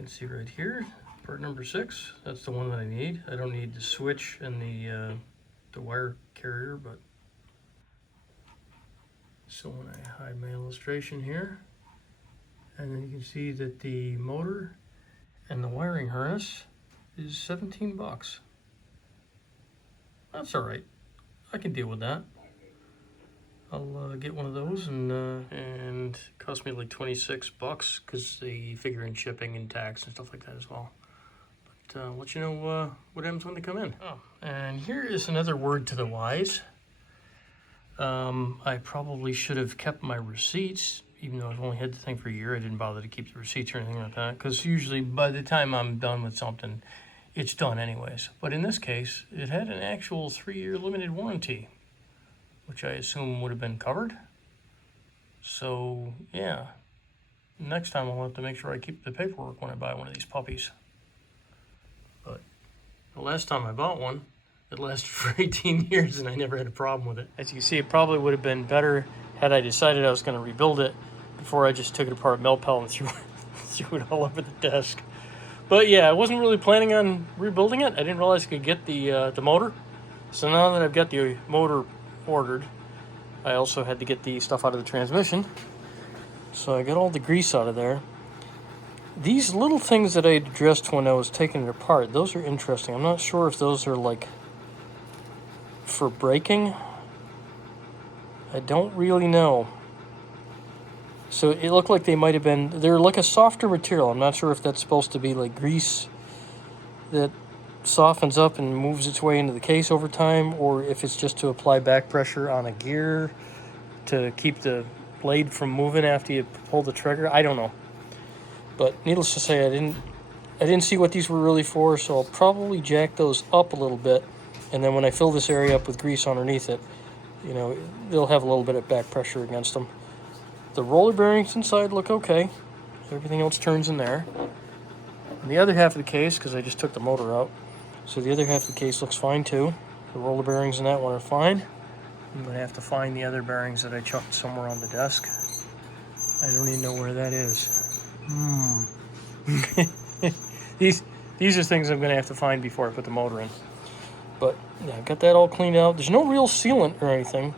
can see right here, part number 6. That's the one that I need. I don't need the switch and the wire carrier, but so when I hide my illustration here, and then you can see that the motor and the wiring harness is 17 bucks. That's all right. I can deal with that. I'll get one of those, and it cost me like 26 bucks because they figure in shipping and tax and stuff like that as well. But I'll let you know what happens when they come in. Oh, and here is another word to the wise. I probably should have kept my receipts, even though I've only had the thing for a year. I didn't bother to keep the receipts or anything like that, because usually by the time I'm done with something, it's done anyways. But in this case, it had an actual 3-year limited warranty, which I assume would have been covered. So yeah, next time I'll have to make sure I keep the paperwork when I buy one of these puppies. But the last time I bought one, it lasted for 18 years and I never had a problem with it. As you can see, it probably would have been better had I decided I was going to rebuild it before I just took it apart melt and threw it all over the desk. But yeah, I wasn't really planning on rebuilding it. I didn't realize I could get the motor. So now that I've got the motor ordered, I also had to get the stuff out of the transmission. So I got all the grease out of there. These little things that I addressed when I was taking it apart, those are interesting. I'm not sure if those are like for braking. I don't really know. So it looked like they might have been, they're like a softer material. I'm not sure if that's supposed to be like grease that softens up and moves its way into the case over time, or if it's just to apply back pressure on a gear to keep the blade from moving after you pull the trigger. I don't know. But needless to say, I didn't see what these were really for, so I'll probably jack those up a little bit, and then when I fill this area up with grease underneath it, you know, they'll have a little bit of back pressure against them. The roller bearings inside look okay. Everything else turns in there. And the other half of the case, because I just took the motor out, so the other half of the case looks fine too. The roller bearings in that one are fine. I'm going to have to find the other bearings that I chucked somewhere on the desk. I don't even know where that is. These are things I'm going to have to find before I put the motor in. But yeah, I got that all cleaned out. There's no real sealant or anything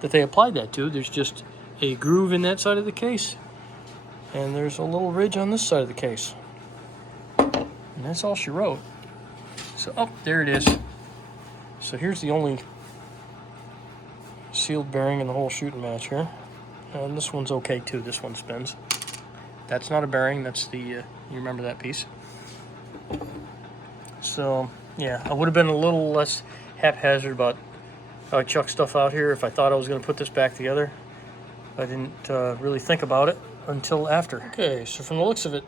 that they applied that to. There's just a groove in that side of the case, and there's a little ridge on this side of the case. And that's all she wrote. So, oh, there it is. So here's the only sealed bearing in the whole shooting match here. And this one's okay too. This one spins. That's not a bearing. That's the, you remember that piece. So, yeah, I would have been a little less haphazard about how I chuck stuff out here if I thought I was going to put this back together. I didn't really think about it until after. Okay, so from the looks of it,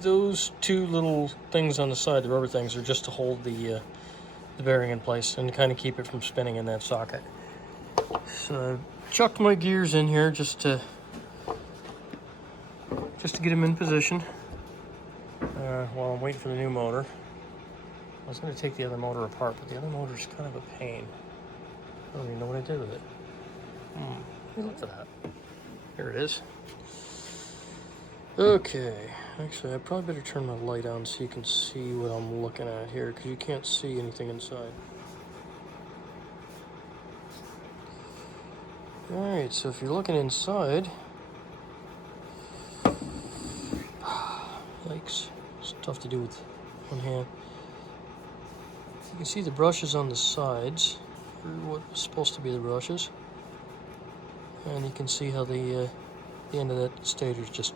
those two little things on the side, the rubber things, are just to hold the bearing in place and kind of keep it from spinning in that socket. So I chucked my gears in here just to get them in position while I'm waiting for the new motor. I was going to take the other motor apart, but the other motor is kind of a pain. I don't even know what I did with it. Let me look for that. There it is. Okay. Actually, I probably better turn my light on so you can see what I'm looking at here, because you can't see anything inside. Alright, so if you're looking inside... Yikes. It's tough to do with one hand. You can see the brushes on the sides, or what was supposed to be the brushes. And you can see how the end of that stator is just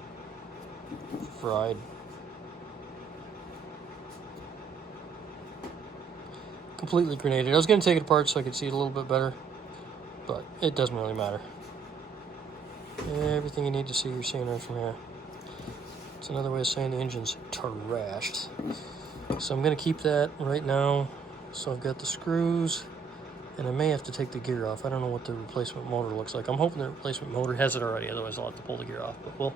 fried. Completely grenaded. I was going to take it apart so I could see it a little bit better, but it doesn't really matter. Everything you need to see, you're seeing right from here. It's another way of saying the engine's trashed. So I'm going to keep that right now. So I've got the screws, and I may have to take the gear off. I don't know what the replacement motor looks like. I'm hoping the replacement motor has it already, otherwise I'll have to pull the gear off. But we'll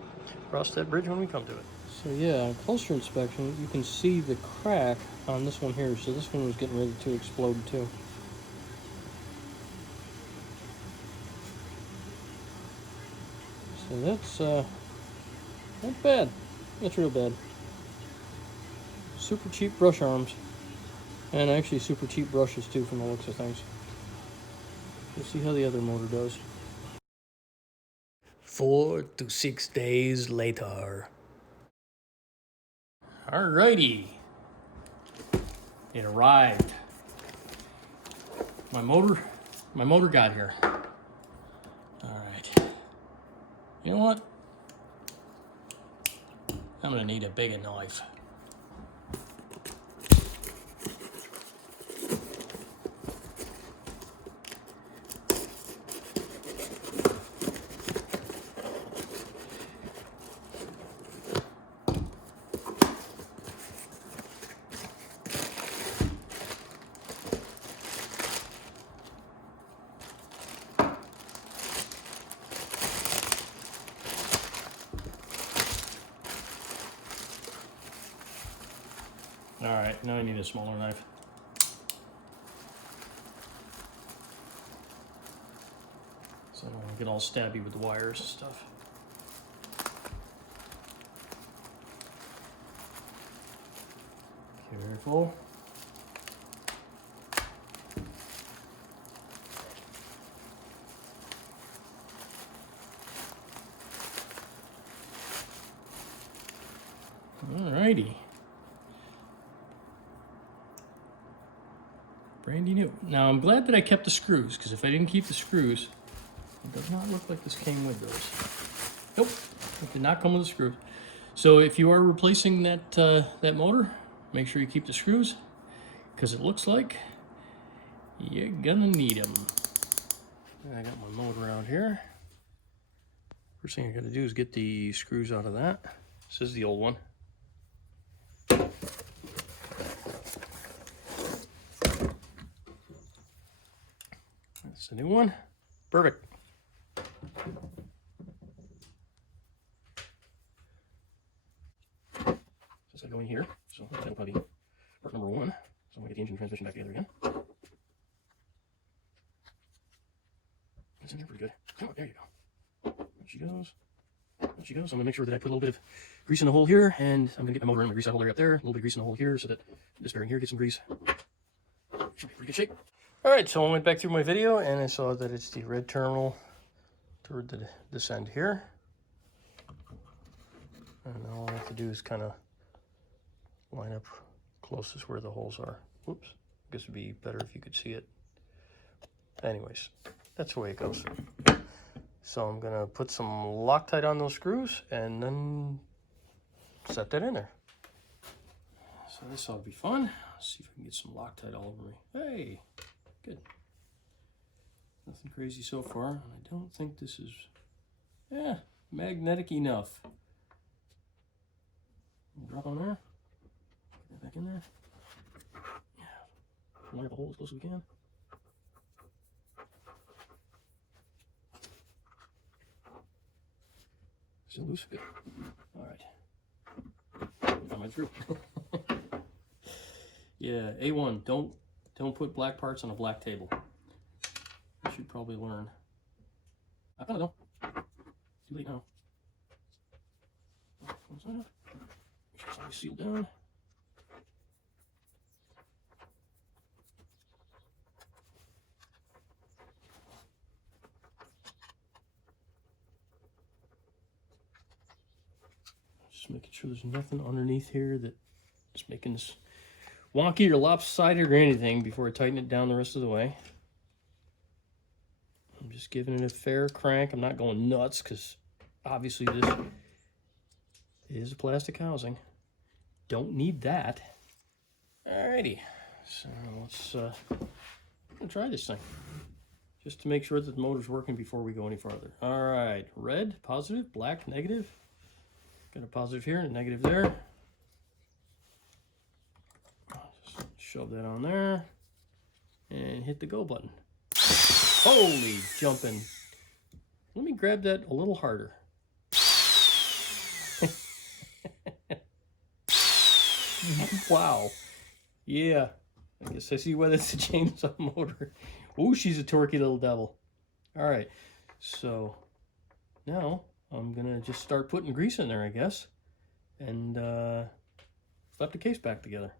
cross that bridge when we come to it. So yeah, on closer inspection, you can see the crack on this one here. So this one was getting ready to explode too. So that's not bad. That's real bad. Super cheap brush arms. And actually super cheap brushes too from the looks of things. We'll see how the other motor does. 4 to 6 days later. Alrighty. It arrived. My motor got here. Alright. You know what? I'm gonna need a bigger knife. Alright, now I need a smaller knife. So I don't want to get all stabby with the wires and stuff. Careful. Alrighty. Brandy new. Now I'm glad that I kept the screws, because if I didn't keep the screws, it does not look like this came with those. Nope, it did not come with the screws. So if you are replacing that that motor, make sure you keep the screws, because it looks like you're gonna need them. I got my motor out here. First thing I gotta do is get the screws out of that. This is the old one. That's the new one. Perfect. Since I go in here, so that'll probably be part number 1. So I'm gonna get the engine transmission back together again. It's in there pretty good. Come on, there you go. There she goes. There she goes. I'm gonna make sure that I put a little bit of grease in the hole here, and I'm gonna get my motor in the grease hole area up there. A little bit of grease in the hole here, so that this bearing here gets some grease. Should be pretty good shape. All right, so I went back through my video and I saw that it's the red terminal toward this end here. And all I have to do is kind of line up closest where the holes are. Whoops, I guess it'd be better if you could see it. Anyways, that's the way it goes. So I'm gonna put some Loctite on those screws and then set that in there. So this ought to be fun. Let's see if I can get some Loctite all over me. Hey, good. Nothing crazy so far. I don't think this is, magnetic enough. Drop on there. Get that back in there. Line up the hole as close as we can. Still loose? Good. All right. I'm through. Yeah, A1. Don't put black parts on a black table. You should probably learn. I found it though. Too late now. What's that? It's already sealed down. Just making sure there's nothing underneath here that is making this wonky or lopsided or anything before I tighten it down the rest of the way. I'm just giving it a fair crank. I'm not going nuts because obviously this is a plastic housing. Don't need that. Alrighty, so let's try this thing just to make sure that the motor's working before we go any farther. All right, red, positive, black, negative. Got a positive here and a negative there. Just shove that on there and hit the go button. Holy jumping. Let me grab that a little harder. Wow. Yeah. I guess I see why that's a chainsaw motor. Ooh, she's a torquey little devil. All right. So now I'm going to just start putting grease in there, I guess. And if slap the case back together.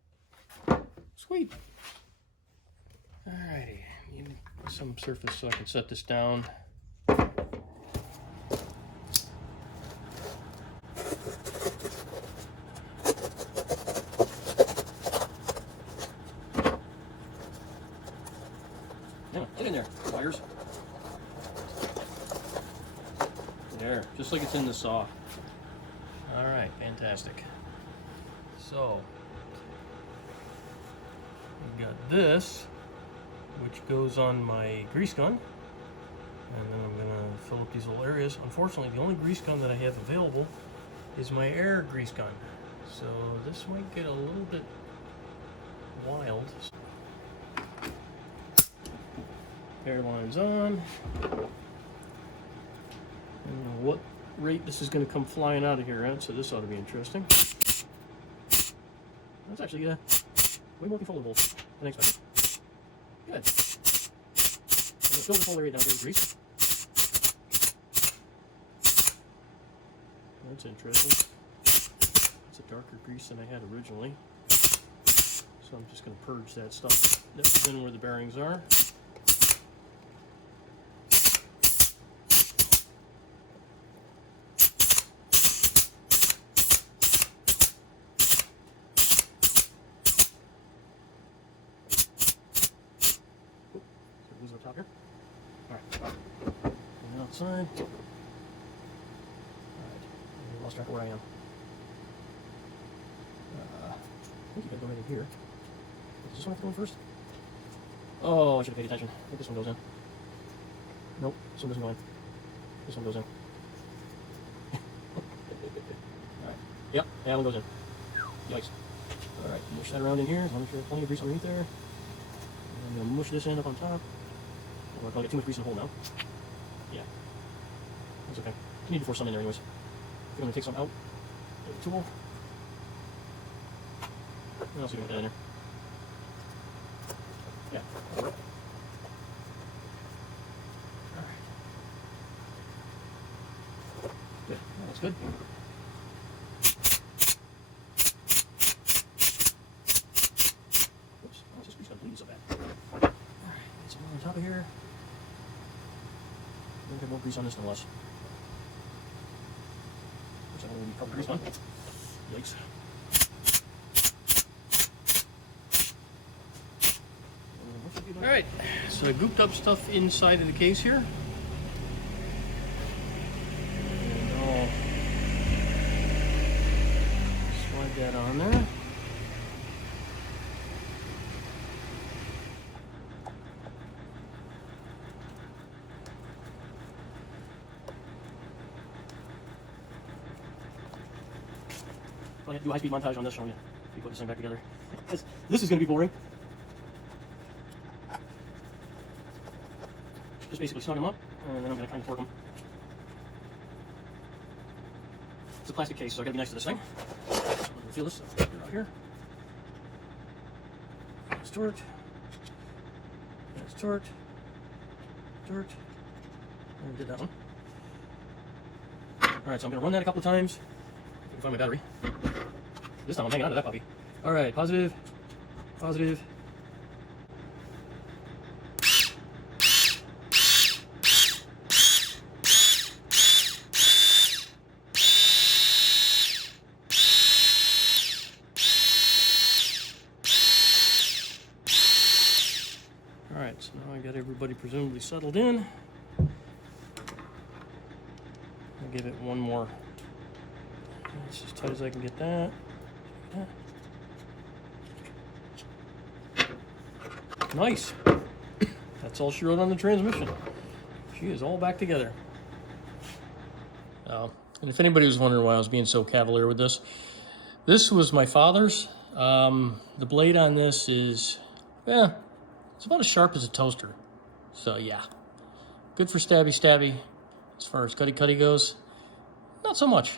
Sweet. Alrighty, need some surface so I can set this down. Yeah, get in there, wires. There, just like it's in the saw. Alright, fantastic. So, we've got this, which goes on my grease gun, and then I'm going to fill up these little areas. Unfortunately, the only grease gun that I have available is my air grease gun, so this might get a little bit wild. Air lines on. I don't know what rate this is going to come flying out of here at, so this ought to be interesting. That's actually way more controllable than expected. Good. I'm going to fill this whole area down here with grease. That's interesting. It's a darker grease than I had originally. So I'm just going to purge that stuff that's in where the bearings are. Top here. Alright. And outside. Alright. I lost track of where I am. I think you gotta go right in here. Does this one have to go in first? Oh, I should have paid attention. I think this one goes in. Nope, this one doesn't go in. This one goes in. Alright. Yep, that one goes in. Yikes. Alright, mush that around in here. Make sure there's plenty of grease underneath there. And I'm gonna mush this in up on top. I'll get too much grease in the hole now. Yeah. That's okay. You need to force some in there anyways. If you're going to take some out, get the tool. What else are you going to get in there? Yeah. Alright. Good. Yeah, that's good. Oops. Oh, this grease gun bleeding so bad. Alright. Get some more on top of here. I'm gonna get more grease on this than less. Looks like I'm gonna need proper grease on. Yikes. Alright, so I gooped up stuff inside of the case here. And I'll slide that on there. I'll do a high-speed montage on this showing you. We put this thing back together. This is going to be boring. Just basically snug them up, and then I'm going to kind of torque them. It's a plastic case, so I got to be nice to this thing. So I'm going to feel this out here. It's torqued. That's torqued. Torqued. And we did that one. Alright, so I'm going to run that a couple of times. If I can find my battery. This time I'm hanging on to that puppy. Alright, positive. Positive. Alright, so now I got everybody presumably settled in. I'll give it one more. It's as tight as I can get that. Nice. That's all she wrote on the transmission. She is all back together. And if anybody was wondering why I was being so cavalier with this was my father's. The blade on this is, it's about as sharp as a toaster. So yeah, good for stabby. As far as cutty goes, not so much.